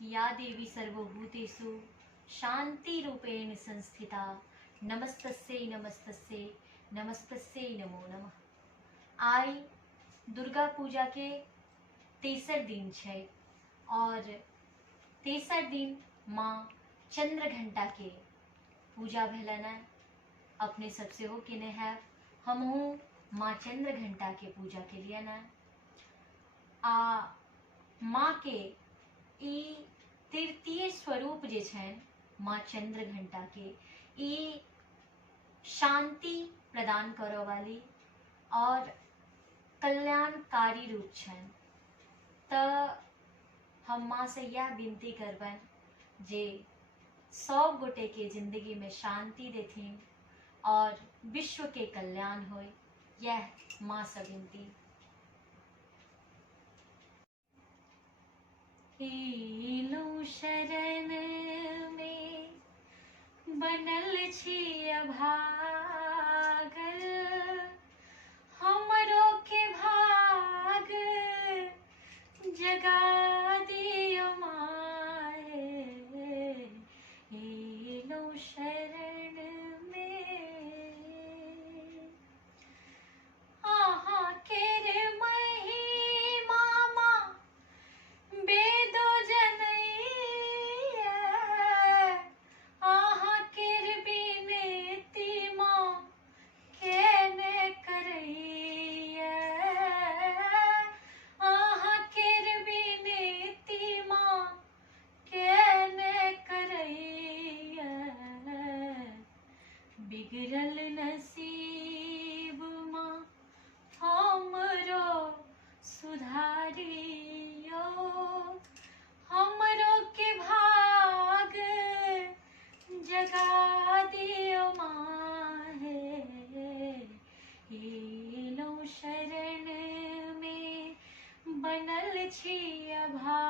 या देवी सर्वभूतेषु शान्तिरूपेण संस्थिता नमस्तस्यै नमस्तस्यै नमस्तस्यै नमो नमः। आई दुर्गा पूजा के तेसर दिन छै और तेसर दिन माँ चंद्रघंटा के पूजा भेलन। अपने सबसे हो केने है हमहू माँ चंद्रघंटा के पूजा के लिए न आ माँ के ई तृतीय स्वरूप जे छन माँ चंद्रघंटा के ई शांति प्रदान करो वाली और कल्याणकारी रूप छन। त हम माँ से यह विनती करबन जे सब गोटे के जिंदगी में शांति देथिन और विश्व के कल्याण होय, यह माँ से विनती। हेलो शरण में बनल छी अभागल, हमरो के भाग जगा दियो माए। हेलो शरण में आहा केरे महिमा माँ बेदो जनैया, आहा केर बिनती माँ केने करैया, आहा केर बिनती माँ केने करैया। बिगड़ल नसीब माँ हमरो सुधारियो, हमरो के भाग जगा दियो माहे। हेलो शरण में बनल छी अभाग।